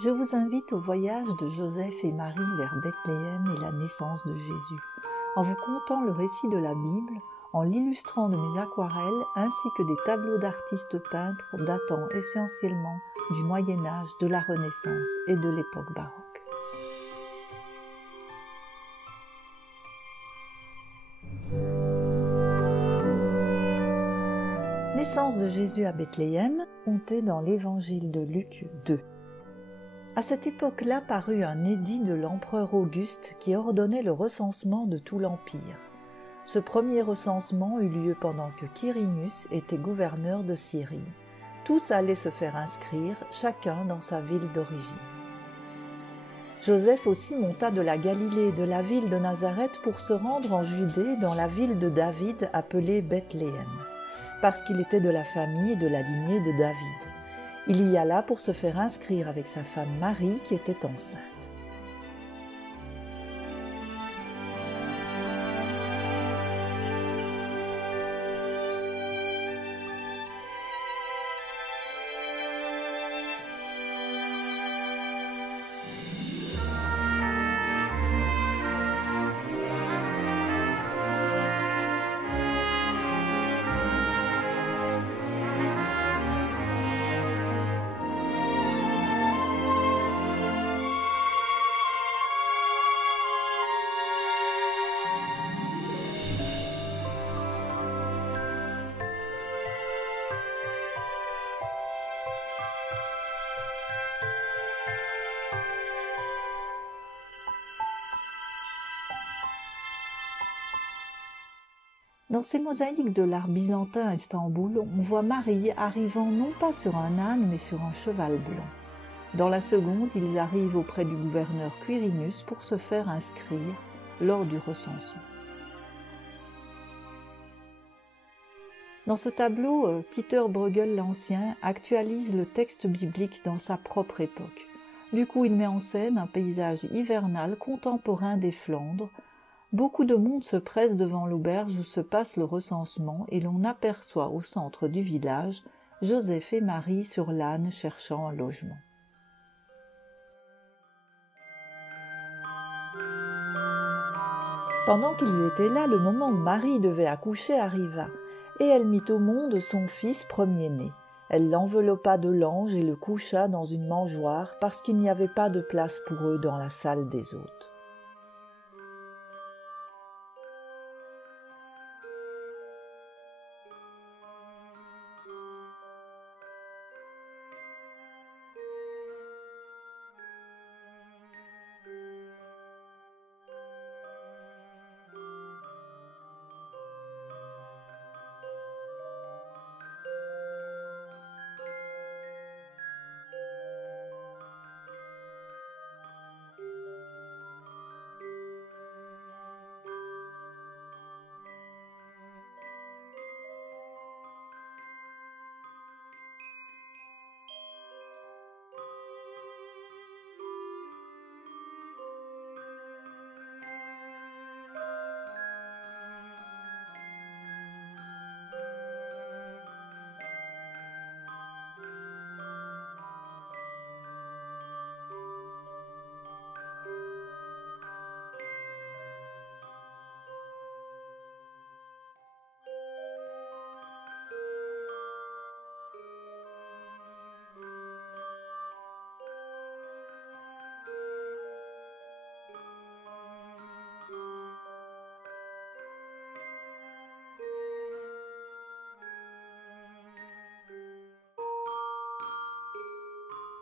Je vous invite au voyage de Joseph et Marie vers Bethléem et la naissance de Jésus, en vous contant le récit de la Bible, en l'illustrant de mes aquarelles ainsi que des tableaux d'artistes peintres datant essentiellement du Moyen-Âge, de la Renaissance et de l'époque baroque. Naissance de Jésus à Bethléem, contée dans l'Évangile de Luc 2. À cette époque-là parut un édit de l'empereur Auguste qui ordonnait le recensement de tout l'Empire. Ce premier recensement eut lieu pendant que Quirinius était gouverneur de Syrie. Tous allaient se faire inscrire, chacun dans sa ville d'origine. Joseph aussi monta de la Galilée, de la ville de Nazareth, pour se rendre en Judée, dans la ville de David appelée Bethléem, parce qu'il était de la famille et de la lignée de David. Il y alla pour se faire inscrire avec sa femme Marie qui était enceinte. Dans ces mosaïques de l'art byzantin à Istanbul, on voit Marie arrivant non pas sur un âne, mais sur un cheval blanc. Dans la seconde, ils arrivent auprès du gouverneur Quirinius pour se faire inscrire lors du recensement. Dans ce tableau, Peter Bruegel l'Ancien actualise le texte biblique dans sa propre époque. Du coup, il met en scène un paysage hivernal contemporain des Flandres. Beaucoup de monde se presse devant l'auberge où se passe le recensement et l'on aperçoit au centre du village Joseph et Marie sur l'âne cherchant un logement. Pendant qu'ils étaient là, le moment où Marie devait accoucher arriva, et elle mit au monde son fils premier-né. Elle l'enveloppa de langes et le coucha dans une mangeoire parce qu'il n'y avait pas de place pour eux dans la salle des hôtes.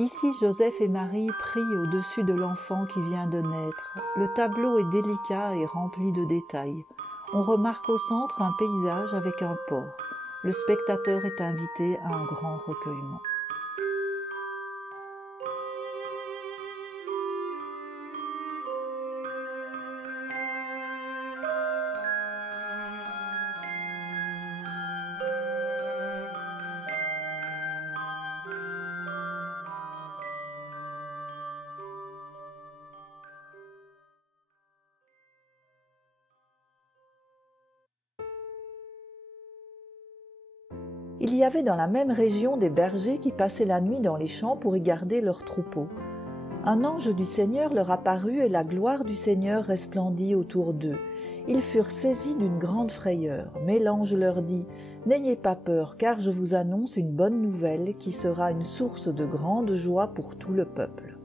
Ici, Joseph et Marie prient au-dessus de l'enfant qui vient de naître. Le tableau est délicat et rempli de détails. On remarque au centre un paysage avec un port. Le spectateur est invité à un grand recueillement. Il y avait dans la même région des bergers qui passaient la nuit dans les champs pour y garder leurs troupeaux. Un ange du Seigneur leur apparut et la gloire du Seigneur resplendit autour d'eux. Ils furent saisis d'une grande frayeur, mais l'ange leur dit « N'ayez pas peur, car je vous annonce une bonne nouvelle qui sera une source de grande joie pour tout le peuple.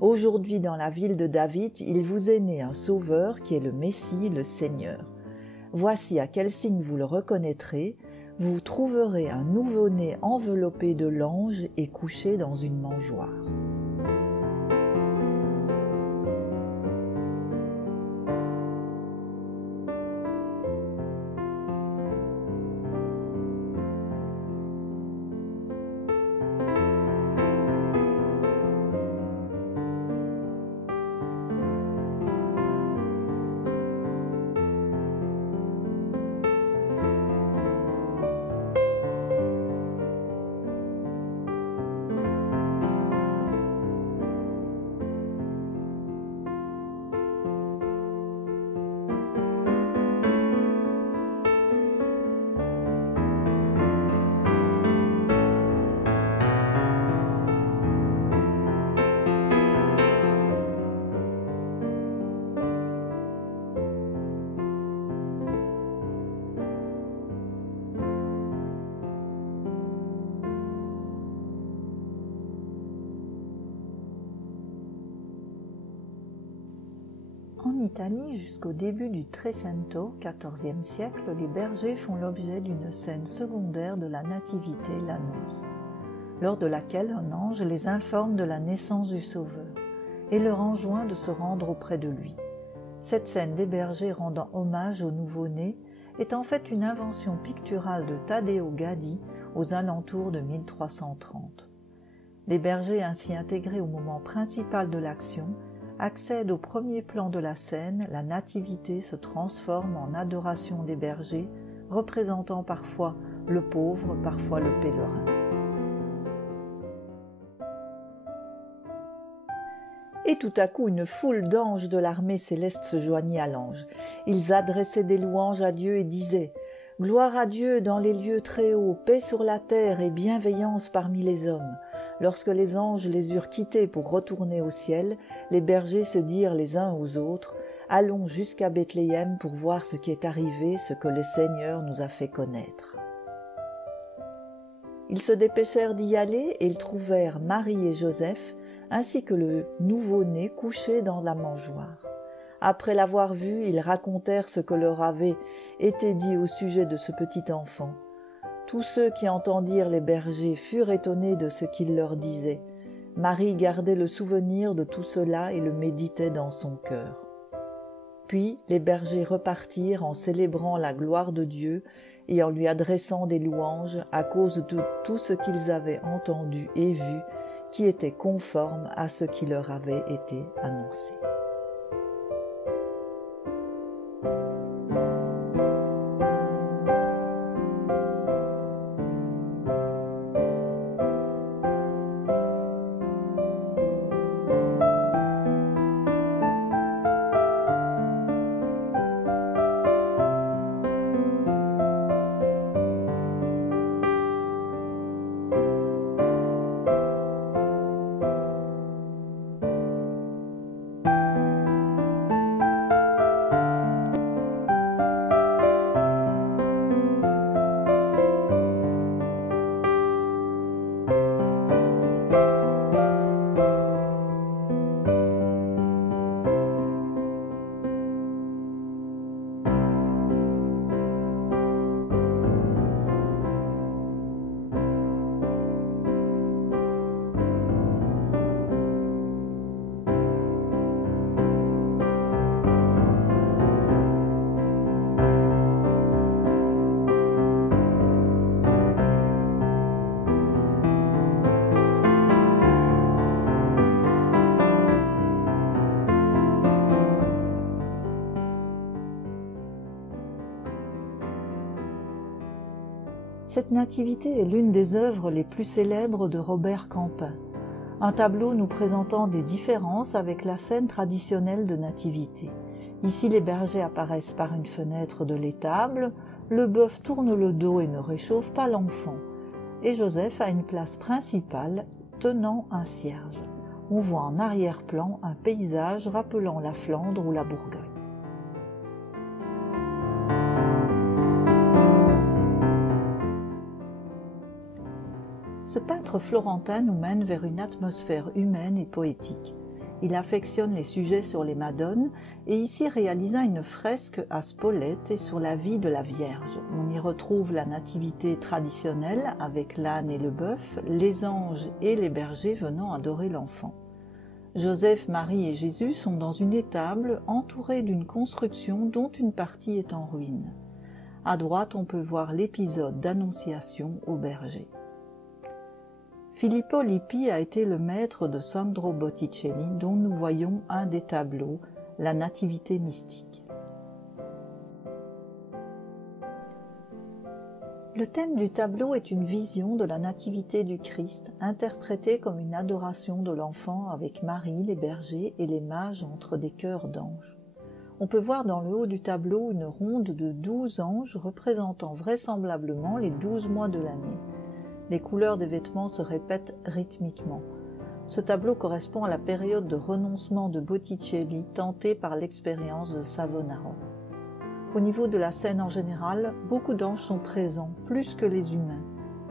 Aujourd'hui dans la ville de David, il vous est né un sauveur qui est le Messie, le Seigneur. Voici à quel signe vous le reconnaîtrez, vous trouverez un nouveau-né enveloppé de langes et couché dans une mangeoire. » En Italie, jusqu'au début du Trecento, XIVe siècle, les bergers font l'objet d'une scène secondaire de la Nativité, l'annonce, lors de laquelle un ange les informe de la naissance du Sauveur et leur enjoint de se rendre auprès de lui. Cette scène des bergers rendant hommage au nouveau-né est en fait une invention picturale de Taddeo Gaddi aux alentours de 1330. Les bergers ainsi intégrés au moment principal de l'action accèdent au premier plan de la scène, la nativité se transforme en adoration des bergers, représentant parfois le pauvre, parfois le pèlerin. Et tout à coup, une foule d'anges de l'armée céleste se joignit à l'ange. Ils adressaient des louanges à Dieu et disaient « Gloire à Dieu dans les lieux très hauts, paix sur la terre et bienveillance parmi les hommes. » Lorsque les anges les eurent quittés pour retourner au ciel, les bergers se dirent les uns aux autres « Allons jusqu'à Bethléem pour voir ce qui est arrivé, ce que le Seigneur nous a fait connaître. » Ils se dépêchèrent d'y aller et ils trouvèrent Marie et Joseph, ainsi que le nouveau-né couché dans la mangeoire. Après l'avoir vu, ils racontèrent ce que leur avait été dit au sujet de ce petit enfant. Tous ceux qui entendirent les bergers furent étonnés de ce qu'ils leur disaient. Marie gardait le souvenir de tout cela et le méditait dans son cœur. Puis les bergers repartirent en célébrant la gloire de Dieu et en lui adressant des louanges à cause de tout ce qu'ils avaient entendu et vu, qui était conforme à ce qui leur avait été annoncé. Cette nativité est l'une des œuvres les plus célèbres de Robert Campin, un tableau nous présentant des différences avec la scène traditionnelle de nativité. Ici, les bergers apparaissent par une fenêtre de l'étable, le bœuf tourne le dos et ne réchauffe pas l'enfant, et Joseph a une place principale tenant un cierge. On voit en arrière-plan un paysage rappelant la Flandre ou la Bourgogne. Ce peintre florentin nous mène vers une atmosphère humaine et poétique. Il affectionne les sujets sur les Madones et ici réalisa une fresque à Spolète et sur la vie de la Vierge. On y retrouve la nativité traditionnelle avec l'âne et le bœuf, les anges et les bergers venant adorer l'enfant. Joseph, Marie et Jésus sont dans une étable entourée d'une construction dont une partie est en ruine. À droite, on peut voir l'épisode d'Annonciation au berger. Filippo Lippi a été le maître de Sandro Botticelli, dont nous voyons un des tableaux, la Nativité mystique. Le thème du tableau est une vision de la Nativité du Christ, interprétée comme une adoration de l'enfant avec Marie, les bergers et les mages entre des chœurs d'anges. On peut voir dans le haut du tableau une ronde de 12 anges représentant vraisemblablement les 12 mois de l'année. Les couleurs des vêtements se répètent rythmiquement. Ce tableau correspond à la période de renoncement de Botticelli tentée par l'expérience de Savonarola. Au niveau de la scène en général, beaucoup d'anges sont présents, plus que les humains.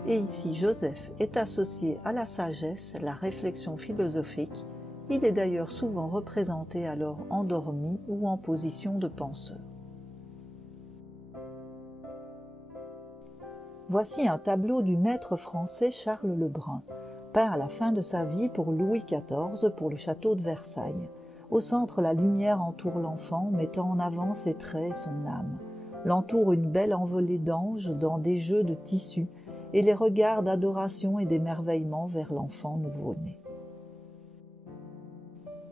Et ici, Joseph est associé à la sagesse, la réflexion philosophique. Il est d'ailleurs souvent représenté alors endormi ou en position de penseur. Voici un tableau du maître français Charles Lebrun, peint à la fin de sa vie pour Louis XIV pour le château de Versailles. Au centre, la lumière entoure l'enfant, mettant en avant ses traits et son âme. L'entoure une belle envolée d'anges dans des jeux de tissus et les regards d'adoration et d'émerveillement vers l'enfant nouveau-né.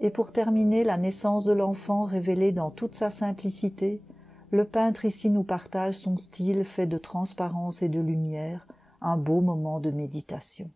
Et pour terminer, la naissance de l'enfant révélée dans toute sa simplicité, le peintre ici nous partage son style fait de transparence et de lumière, un beau moment de méditation.